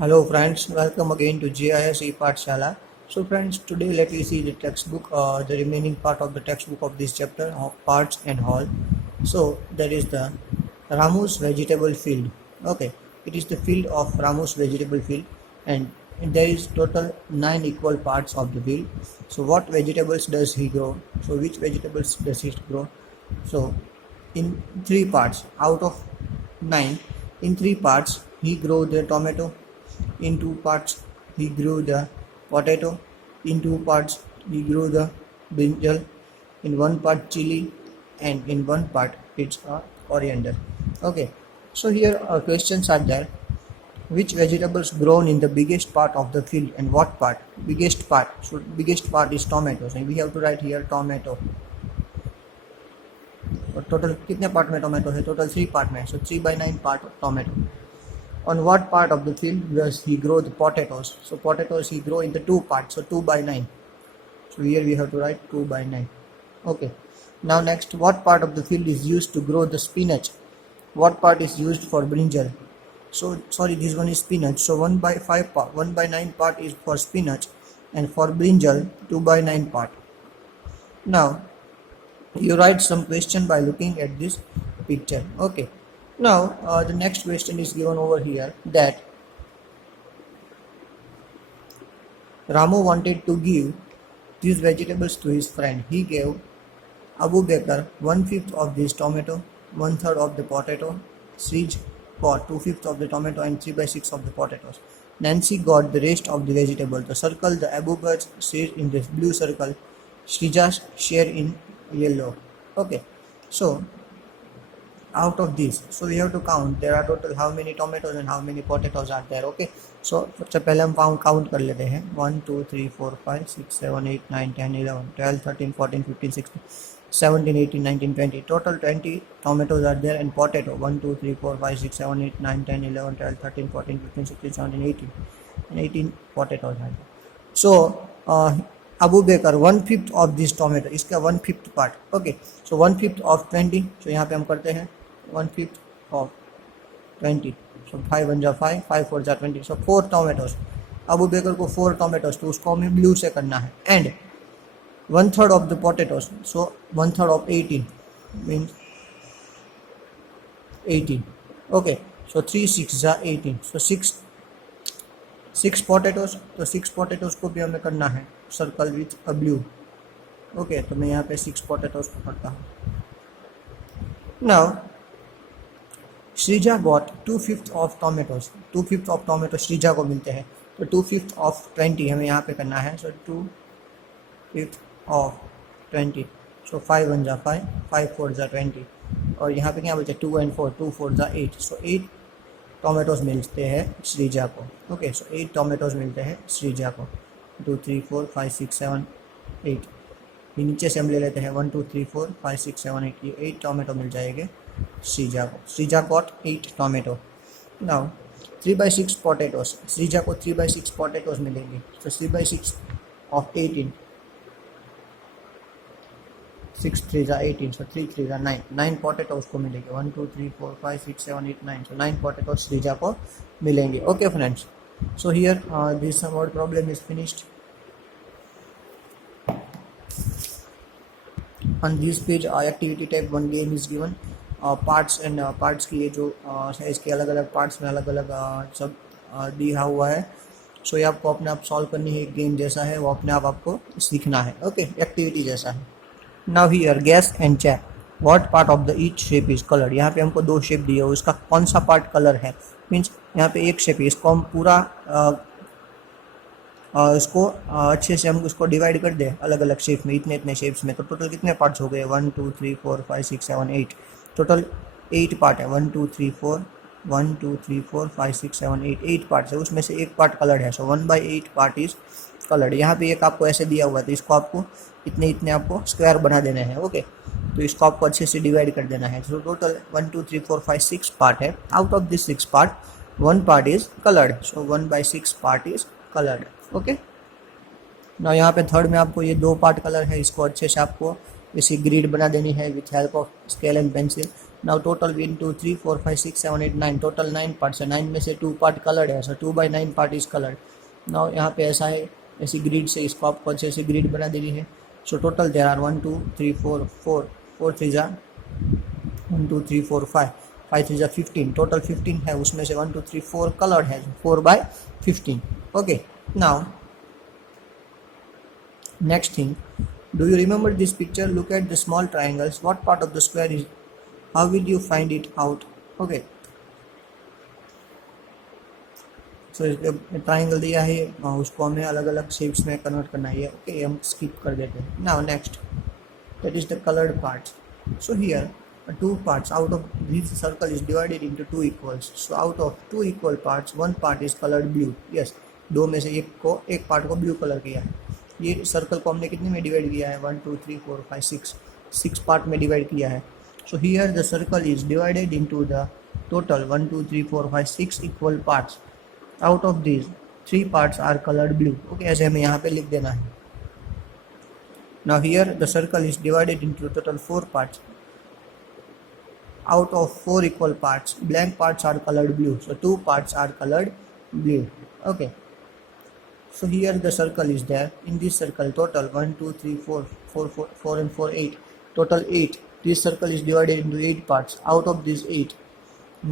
Hello friends, welcome again to GIS Pathshala. So friends, today let me see the textbook, the remaining part of the textbook of this chapter of parts and all. So that is the Ramu's vegetable field. Okay, it is the field of Ramu's vegetable field, and there is total 9 equal parts of the field. So what vegetables does he grow? So which vegetables does he grow? So in 3 parts out of 9, in 3 parts he grew the tomato, in 2 parts he grew the potato, in 2 parts he grew the brinjal, in 1 part chili, and in 1 part it's a coriander. Okay, so here questions are there. Which vegetables grown in the biggest part of the field and what part? Biggest part. So biggest part is tomatoes, and we have to write here tomato. और total कितने part में tomato है? Total 3 part में, सो 3/9 part tomato. On what part of the field does he grow the potatoes? So potatoes he grow in the 2 parts, so 2/9. So here we have to write 2/9. Okay, now next, what part of the field is used to grow the spinach? What part is used for brinjal? So sorry, this one is spinach, so 1/5 part, 1/9 part is for spinach, and for brinjal 2/9 part. Now you write some question by looking at this picture. Okay, now the next question is given over here, that Ramu wanted to give these vegetables to his friend. He gave Abu Bakr 1/5 of this tomato, 1/3 of the potato. Srij got 2/5 of the tomato and 3/6 of the potatoes. Nancy got the rest of the vegetable. The circle the Abu Bakr share in this blue circle, Srija's share in yellow. Okay, so out of this, so we have to count there are total how many tomatoes and how many potatoes are there. Okay, so सबसे पहले हम count कर लेते हैं 1 2 3 4 5 6 7 8 9 10 11 12 13 14 15 16 17 18 19 20. Total 20 tomatoes are there, and potato 1 2 3 4 5 6 7 8 9 10 11 12 13 14 15 16 17 18, and 18 potatoes are there. So Abu Bakr 1/5 of this tomato, इसका 1/5 part. Okay, so 1/5 of 20, so यहाँ पे हम करते हैं 1/5 of 20, so 5 1 जा 5, 5 4 जा 20, so 4 tomatoes. अबू बेकर को 4 tomatoes, तो उसको हमें ब्लू से करना है, and 1/3 of the potatoes, so 1/3 of 18 means 18. Okay, so 3 6 जा 18, so 6 potatoes, तो 6 potatoes को भी हमें करना है circle with a blue. Okay, तो मैं यहाँ पे 6 potatoes को करता हूँ. Now Shreeja got 2/5 of tomatoes. 2/5 of tomato Shreeja को मिलते हैं, तो 2/5 ऑफ 20 हमें यहाँ पे करना है, सो 2/5 ऑफ 20, सो 5 1 जा 5, 5 4 जा 20, और यहाँ पे क्या बचे 2 and 4, 2 4 जा 8, सो 8 टोमेटोज मिलते हैं श्रीजा को. ओके, सो 8 टोमेटोज मिलते हैं श्रीजा को. 2 3 4 5 6 7 8, ये नीचे से हम ले लेते हैं 1 2 3 4 5 6 7 8, ये 8 टोमेटो मिल जाएंगे श्रीजा को. Shreeja got 8 tomato. Now 3/6 potatoes, Shreeja को 3/6 पोटैटोज मिलेंगे, तो 3/6 ऑफ 18, 6 3 जा 18, सो 3 3 जा 9, 9 पोटैटोज को मिलेंगे. 1 2 3 4 5 6 7 8 9, सो 9 पोटैटोज श्रीजा को मिलेंगे. Okay friends, so here this word problem is finished. On this page activity type 1 game is given. Parts and parts की ये जो है इसके अलग अलग पार्ट्स में अलग अलग सब दिया हुआ है. सो ये आपको अपने आप सॉल्व करनी है, एक गेम जैसा है, वो अपने आप आपको सीखना है. ओके, एक्टिविटी जैसा है. Now here guess and check what part of the each shape is coloured. यहाँ पे हमको 2 शेप दिए हो, इसका कौन सा पार्ट कलर है. मीन्स यहाँ पे एक शेप है, इसको हम पूरा इसको अच्छे से हम इसको डिवाइड कर दें अलग अलग शेप में, इतने इतने शेप्स में, तो टोटल कितने पार्ट्स हो गए 1 2 3 4 5 6 7 8, टोटल 8 पार्ट है. 1 2 3 4 1 2 3 4 5 6 7 8, 8 पार्ट्स है, उसमें से एक पार्ट कलर्ड है, सो 1/8 पार्ट इज कलर्ड. यहाँ पे एक आपको ऐसे दिया हुआ है, तो इसको आपको इतने इतने आपको स्क्वायर बना देना है. ओके, तो इसको आपको अच्छे से डिवाइड कर देना है. सो टोटल 1 2 3 4 5 6 पार्ट है. Out of this 6 part 1 part is coloured, so 1/6 part is coloured. Okay, ना यहाँ पे थर्ड में आपको ये 2 पार्ट कलर है, इसको अच्छे से आपको इसी ग्रिड बना देनी है with help of scale and pencil. Now total 1 2 3 4 5 6 7 8 9 total 9 parts है, 9 में से 2 पार्ट कलर्ड है, सो 2/9 पार्ट इज कलर्ड। नाउ यहाँ पे ऐसा है, ऐसी ग्रिड से इसको आपको अच्छे से ग्रिड बना देनी है। सो टोटल देर आर 1 2 3 4 4 4 3 जा 1 2 3 4 5 5 3 जा 15, टोटल 15 है, उसमें से 1 2 3 4 कलर्ड है, 4/15। Okay, now next thing, do you remember this picture? Look at the small triangles. What part of the square is, how will you find it out? Okay, so triangle दिया है, उसको हमें अलग अलग शेप्स में convert करना है। Okay, हम स्किप कर देते हैं। Now next, that is the colored parts. So here two parts out of this circle is divided into two equals. So out of two equal parts, one part is colored blue. Yes, दो में से एक part को blue colour किया है। ये circle को हमने कितने में डिवाइड किया है? 1 2 3 4 5 6 पार्ट में डिवाइड किया है। So here the circle is divided into the total 1 2 3 4 5 6 equal parts. Out of this 3 parts are coloured blue. Okay, ऐसे हमें यहाँ पे लिख देना है। Now here the circle is divided into total 4 parts. Out of 4 equal parts, blank parts are colored blue, so 2 parts are colored blue. Okay, so here the circle is there. In this circle total 1 2 3 4 and 4 8, total 8. This circle is divided into 8 parts. Out of these 8,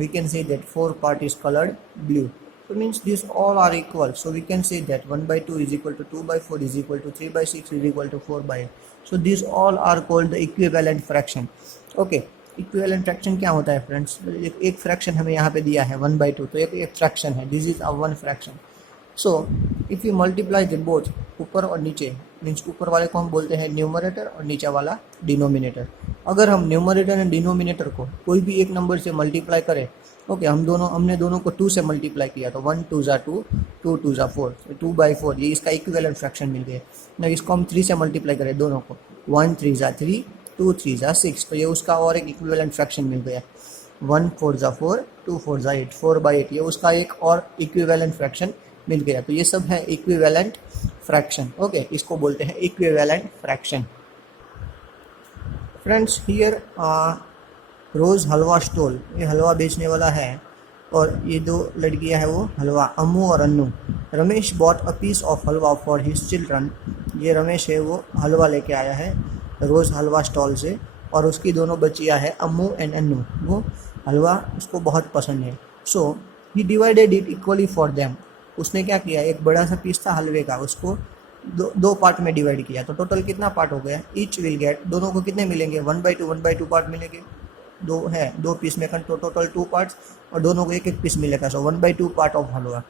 we can say that 4 part is colored blue. So means these all are equal, so we can say that 1/2 is equal to 2/4 is equal to 3/6 is equal to 4/8. So these all are called the equivalent fraction. Okay, equivalent fraction क्या होता है friends? एक fraction हमें यहाँ पे दिया है 1/2, तो एक फ्रैक्शन है, this is a one fraction. So if you multiply the both, ऊपर और नीचे, मीन्स ऊपर वाले को हम बोलते हैं न्यूमरेटर और नीचे वाला डिनोमिनेटर। अगर हम न्यूमरेटर एंड डिनोमिनेटर को कोई भी एक नंबर से मल्टीप्लाई करें, ओके, हमने दोनों को 2 से मल्टीप्लाई किया, तो 1 2 = 2 2 2 = 4, 2/4, ये इसका इक्विवेलेंट फ्रैक्शन मिल गया। ना इसको हम 3 से मल्टीप्लाई करें दोनों को, 1 3 = 3 2 3 = 6, तो ये उसका और एक इक्विवेलेंट फ्रैक्शन मिल गया। 1 4 = 4 2 4 = 8 4/8, ये उसका एक और इक्विवेलेंट फ्रैक्शन मिल गया। तो ये सब है इक्विवेलेंट फ्रैक्शन। ओके, इसको बोलते हैं equivalent fraction. Friends, here Rose halwa stall, ये हलवा बेचने वाला है, और ये दो लड़कियां हैं वो हलवा, अम्मू और Annu. Ramesh bought a piece of halwa for his children, ये रमेश है वो हलवा लेके आया है रोज़ हलवा स्टॉल से, और उसकी दोनों बच्चियां हैं अम्मू एंड अन्नू, वो हलवा उसको बहुत पसंद है। So he divided it equally for them, उसने क्या किया, एक बड़ा सा पीस था हलवे का, उसको दो पार्ट में डिवाइड किया, तो टोटल कितना पार्ट हो गया? ईच विल गेट, दोनों को कितने मिलेंगे? 1/2 पार्ट मिलेंगे, दो पीस में तो टोटल 2 पार्ट्स, और दोनों को एक पीस मिलेगा, so 1/2 part of halwa.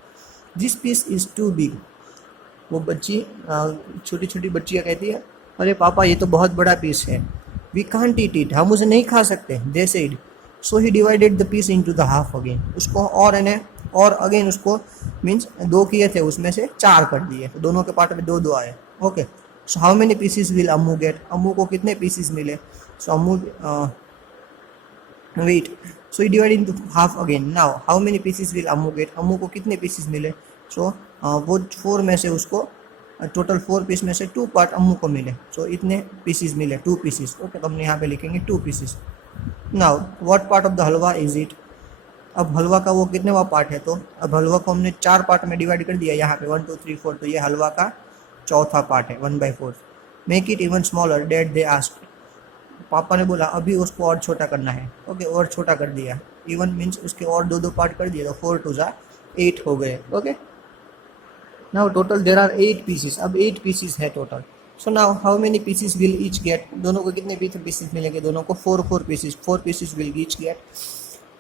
This piece is too big, वो बच्ची छोटी छोटी बच्चियाँ कहती है, अरे पापा ये तो बहुत बड़ा पीस है, वी कांट ईट इट, हम उसे नहीं खा सकते, they said. So he divided the piece into the half again, उसको और अगेन उसको मीन्स 2 किए थे, उसमें से 4 कर दिए, तो दोनों के पार्ट में 2 आए। Okay, so how many pieces will Ammu get, Ammu को कितने पीसेस मिले? So Ammu wait, so he divide into half again. Now how many pieces will Ammu get, Ammu को कितने पीसेस मिले? सो वो 4 में से उसको टोटल 4 पीस में से 2 पार्ट अम्मू को मिले, सो इतने पीसेस मिले, 2 पीसेस। ओके, तो हमने यहाँ पे लिखेंगे 2 pieces. Now what part of the halwa is it, अब हलवा का वो कितनेवा पार्ट है? तो अब हलवा को हमने 4 पार्ट में डिवाइड कर दिया, यहाँ पे 1 2 3 4, तो ये हलवा का चौथा पार्ट है, 1/4। Make it even smaller, dad they asked, पापा ने बोला अभी उसको और छोटा करना है। ओके, और छोटा कर दिया, इवन मीन्स उसके और 2 पार्ट कर दिए, तो 4 2 = 8 हो गए। Okay, now total there are 8 pieces, अब 8 पीसेस है total. So now how many pieces will each get, दोनों को कितने पीसेस मिलेंगे? दोनों को 4 pieces will each get.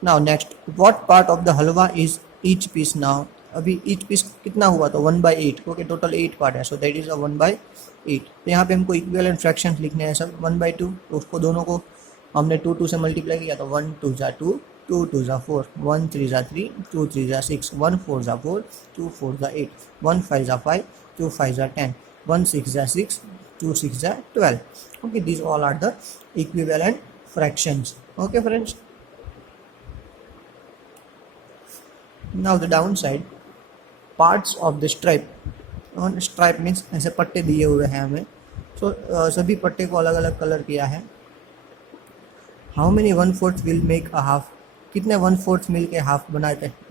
Now next, what part of the halwa is each piece? Now अभी each piece कितना हुआ? तो 1/8। ओके, टोटल 8 पार्ट है, सो दैट इज 1/8। तो यहाँ पे हमको इक्विवेलेंट फ्रैक्शन लिखने हैं सब, 1/2, तो उसको दोनों को हमने 2 से मल्टीप्लाई किया, तो 1 2 = 2 2 2 = 4 1 3 = 3 2 3 = 6 1 4 = 4 2 4 = 8 1 5 = 5 2 5 = 10 1 6 = 6 2 6 = 12. Okay, these all are the equivalent fractions. Okay friends, now the downside, parts of the stripe. on stripe means ऐसे पट्टे दिए हुए हैं हमें, सो सभी पट्टे को अलग अलग कलर किया है। How many 1/4 will make a half, कितने 1/4 मिल के हाफ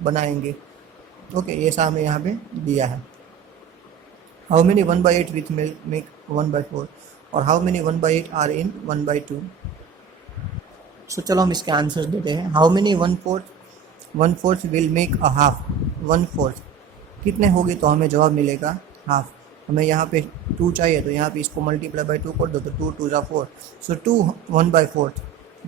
बनाएंगे। ओके, ये सब हमें यहाँ पे दिया है। हाउ मेनी 1/8 विथ मेक 1/4, और हाउ मेनी 1/8 आर इन 1/2। सो चलो हम इसके आंसर्स देते हैं। How many 1/4 will make a half, 1/4 कितने होगी, तो हमें जवाब मिलेगा हाफ। हमें यहाँ पे 2 चाहिए, तो यहाँ पे इसको मल्टीप्लाई बाई 2 कर दो, तो 2 2 4। सो 2 1/4,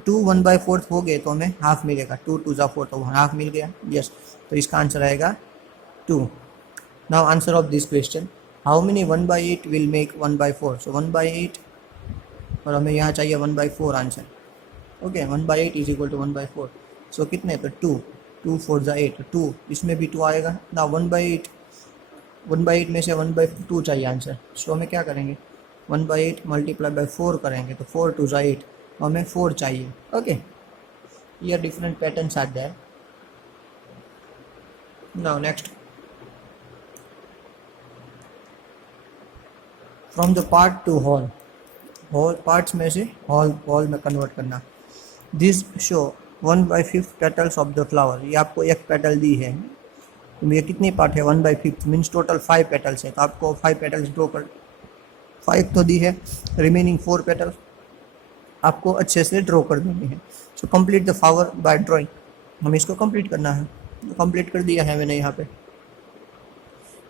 2 1/4 हो गए तो हमें हाफ मिलेगा। 2 2 4 तो हाफ मिल गया। यस, तो इसका आंसर आएगा 2। Now answer of this question, how many 1/8 will make 1/4। So 1/8, और हमें यहाँ चाहिए 1/4 answer. Okay, 1/8 is equal to 1/4। So कितने, तो 2 2 4 जा 8, 2 इसमें भी 2 आएगा ना। 1/8 में से 1/2 चाहिए आंसर। सो हमें क्या करेंगे, 1/8 मल्टीप्लाई बाई 4 करेंगे, तो 4 2 जा 8, तो हमें 4 चाहिए। ओके, ये different patterns are there. Now next, from the part to whole, whole parts में से होल में कन्वर्ट करना। This show 1/5 petals of the flower, ये आपको एक पेटल दी है, तो ये कितनी पार्ट है, 1/5 मीन्स टोटल 5 पेटल्स है, तो आपको 5 पेटल्स ड्रॉ कर, 5 तो दी है, रिमेनिंग 4 पेटल्स आपको अच्छे से ड्रॉ कर देनी है। So complete the flower by drawing, हमें इसको कंप्लीट करना है, तो कंप्लीट कर दिया है मैंने यहाँ पे।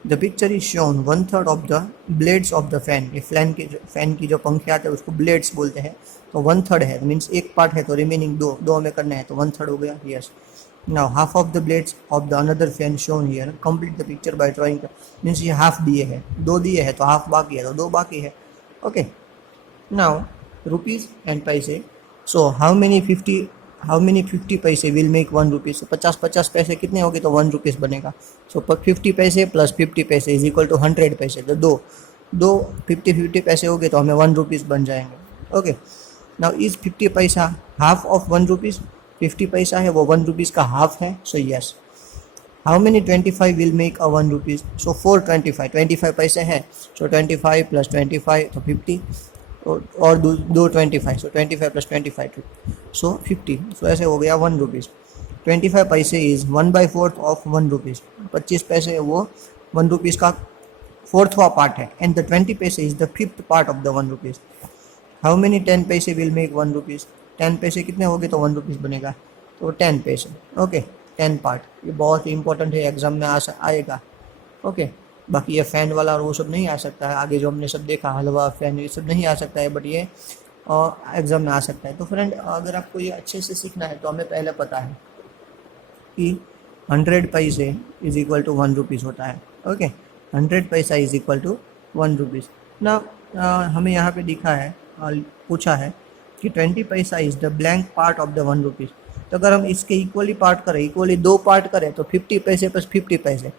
The picture is shown 1/3 of the blades of the fan, ये फैन की जो पंखे आते हैं उसको ब्लेड्स बोलते हैं, तो 1/3 है, मीन्स एक पार्ट है, तो रिमेनिंग दो हमें करना है, तो 1/3 हो गया। Yes, now half of the blades of the another fan shown here, complete the picture by drawing. Means ये हाफ दिए है, 2 दिए है, तो हाफ बाकी है, तो 2 बाकी है। ओके, नाउ रुपीज़ एंड पैसे। सो हाउ मेनी 50 पैसे विल मेक 1 रुपीज़। सो 50 पैसे कितने होंगे, तो 1 रुपीज़ बनेगा। सो 50 पैसे प्लस 50 पैसे इज इक्वल टू 100 पैसे, तो दो 50 पैसे हो गए, तो हमें 1 रुपीज़ बन जाएंगे। ओके, नाउ इज 50 पैसा हाफ ऑफ 1 रुपीज़, 50 पैसा है वो 1 रुपीज़ का हाफ है। So yes, how many 25 will make a 1 rupees. So 4 25 पैसे है, सो 25 प्लस 25 तो 50, और दो 25, सो 25 प्लस 25 सो 50, सो ऐसे हो गया 1 रुपीज़। 25 पैसे इज 1/4 ऑफ 1 रुपीज़, 25 पैसे वो 1 रुपीज़ का 4वां पार्ट है, एंड द 20 पैसे is the 5th part of the 1 rupees. How many 10 पैसे विल मेक 1 रुपीज़। 10 पैसे कितने हो गए, तो 1 रुपीज़ बनेगा, तो 10 पैसे। ओके, 10 पार्ट, ये बहुत ही इंपॉर्टेंट है, एग्जाम में आएगा। ओके, बाकी ये फ़ैन वाला और वो सब नहीं आ सकता है, आगे जो हमने सब देखा हलवा फ़ैन ये सब नहीं आ सकता है, बट ये एग्ज़ाम में आ सकता है। तो फ्रेंड, अगर आपको ये अच्छे से सीखना है तो हमें पहले पता है कि 100 पैसे इज इक्वल टू 1 रुपीज़ होता है। ओके, 100 पैसा इज इक्वल टू 1 रुपीज़ ना। हमें यहाँ पे दिखा है, पूछा है कि 20 पैसा is the blank part of the 1 rupees. तो अगर हम इसके इक्वली पार्ट करें, इक्वली 2 पार्ट करें, तो 50 पैसे प्लस 50 पैसे,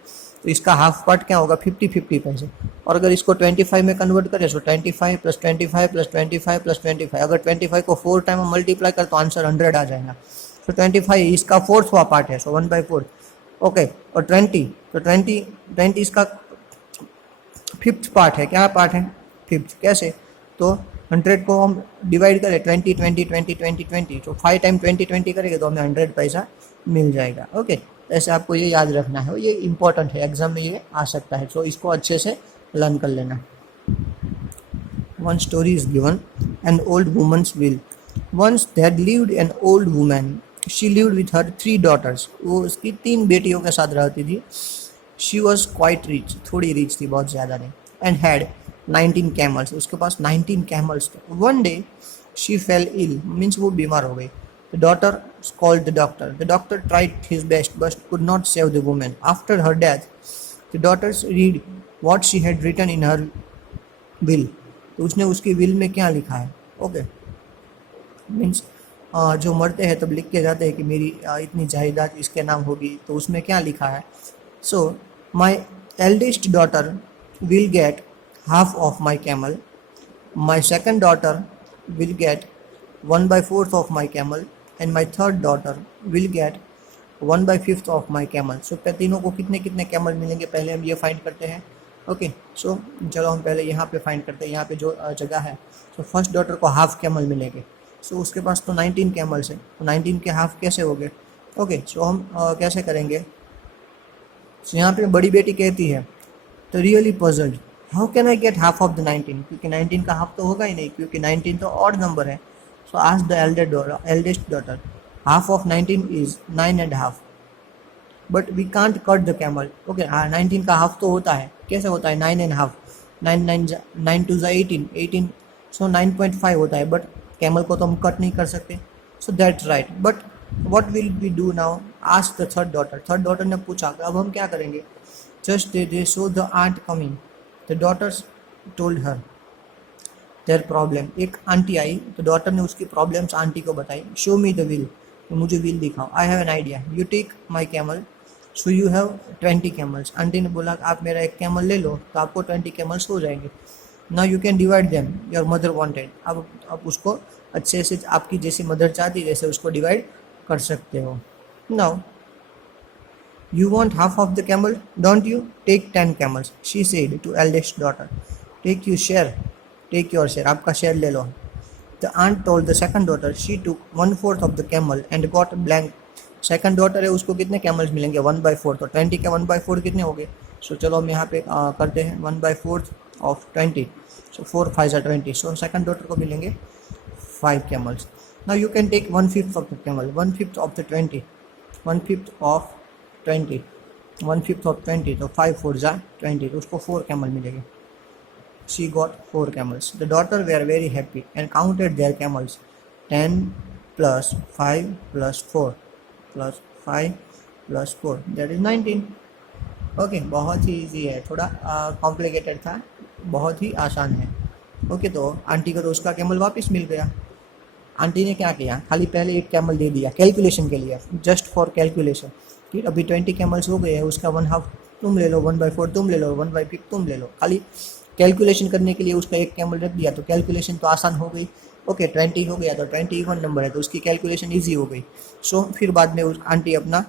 तो इसका हाफ पार्ट क्या होगा, 50 पैसे। और अगर इसको 25 में कन्वर्ट करें, सो 25 प्लस 25 प्लस 25 प्लस 25, अगर 25 को 4 टाइम मल्टीप्लाई कर तो आंसर 100 आ जाएगा। सो 25 इसका 4वां पार्ट है, सो 1/4। ओके, और 20 इसका 5th पार्ट है, क्या पार्ट है, 5th। कैसे, तो 100 को हम डिवाइड करें 20 20 20 20 20, तो 5 टाइम 20 20 करेंगे तो हमें 100 पैसा मिल जाएगा। ओके, ऐसे आपको ये याद रखना है, ये इंपॉर्टेंट है, एग्जाम में ये आ सकता है, तो इसको अच्छे से लर्न कर लेना। One story is given, an old woman's will. Once there lived an old woman, she lived with her 3 daughters। वो उसकी 3 बेटियों के साथ रहती थी। शी वॉज क्वाइट रिच, थोड़ी रिच थी, बहुत ज़्यादा नहीं। एंड हैड 19 कैमल्स, उसके पास 19 कैमल्स थे। One day she fell ill, means वो बीमार हो गई। The daughter called the doctor. The doctor tried his best but could not save the woman. After her death, the daughters read what she had written in her will. तो उसने उसकी will में क्या लिखा है। ओके, मीन्स जो मरते हैं तब लिख के जाते हैं कि मेरी इतनी जायदाद इसके नाम होगी, तो उसमें क्या लिखा है। So my eldest daughter will get half of my camel, my second daughter will get 1/4 of my camel, and my third daughter will get 1/5 of my camel. सो तीनों को कितने कितने कैमल मिलेंगे, पहले हम ये फाइंड करते हैं। ओके, सो चलो हम पहले यहाँ पे फाइंड करते हैं, यहाँ पे जो जगह है। सो फर्स्ट डॉटर को हाफ कैमल मिलेंगे, सो उसके पास तो 19 कैमल्स है, तो 19 के हाफ कैसे हो गए? ओके, सो हम कैसे करेंगे? सो यहाँ पे बड़ी बेटी कहती है तो really puzzled, how can I get half of the 19, क्योंकि 19 का हाफ तो होगा ही नहीं, क्योंकि 19 तो ऑड नंबर है। So ask the eldest daughter, half of 19 is 9.5, but we can't cut the camel. Okay, हाँ 19 का हाफ तो होता है, कैसे होता है? 9.5, 9 टू 18, 18, सो 9.5 होता है, बट कैमल को तो हम कट नहीं कर सकते। So that's right, but what will we do now? Ask the third daughter. Third daughter ने पूछा अब हम क्या करेंगे? Just they saw the aunt coming, the daughters told her their problem. एक आंटी आई तो डॉटर ने उसकी प्रॉब्लम्स आंटी को बताई। शो मी द विल, तो मुझे विल दिखाओ। I have an idea, you take my camel, so you have 20 camels. Aunty ने बोला आप मेरा एक कैमल ले लो तो आपको 20 कैमल्स हो जाएंगे। Now you can divide them, your mother wanted. अब आप उसको अच्छे से आपकी जैसी मदर चाहती जैसे उसको डिवाइड कर सकते हो। Now you want half of the camel, don't you? Take 10 camels, she said to eldest daughter. Take your share, take your share, आपका शेयर ले लो। The aunt told the second daughter, she took 1/4 of the camel and got blank। Second daughter है, उसको कितने camels मिलेंगे? 1/4, तो 20 के 1/4 कितने हो गए? सो चलो हम यहाँ पे करते हैं 1/4 ऑफ 20, सो 4 5 20, सो सेकंड डॉटर को मिलेंगे 5 camels. Now you can take 1/5 of the camel, 1/5 of the 20, 1/5 of 20, 1/5 of 20, तो 5 4 20, तो उसको 4 कैमल मिलेंगे। She got 4 camels. The daughter were very happy and counted their camels. 10 plus 5 plus 4 plus 5 plus 4, that is 19. Okay, बहुत ही easy है, थोड़ा complicated था, बहुत ही आसान है। ओके, तो आंटी को तो उसका कैमल वापस मिल गया। आंटी ने क्या किया? खाली पहले एक कैमल दे दिया कैलकुलेशन के लिए, जस्ट फॉर कैलकुलेशन, कि अभी 20 कैमल्स हो गए हैं, उसका 1/2 तुम ले लो, 1/4 तुम ले लो, 1/5 तुम ले लो। खाली कैलकुलेशन करने के लिए उसका एक कैमल रख दिया तो कैलकुलेशन तो आसान हो गई। ओके, 20 हो गया तो 20 इवन नंबर है तो उसकी कैलकुलेशन ईजी हो गई। सो फिर बाद में उस आंटी अपना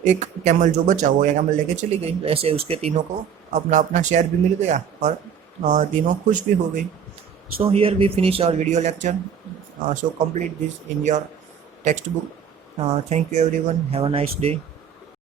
एक कैमल जो बचा वो कैमल लेके चली गई। ऐसे उसके तीनों को अपना अपना शेयर भी मिल गया और तीनों खुश भी हो गई। So here we finish our video lecture, so complete this in your textbook. Thank you everyone, have a nice day.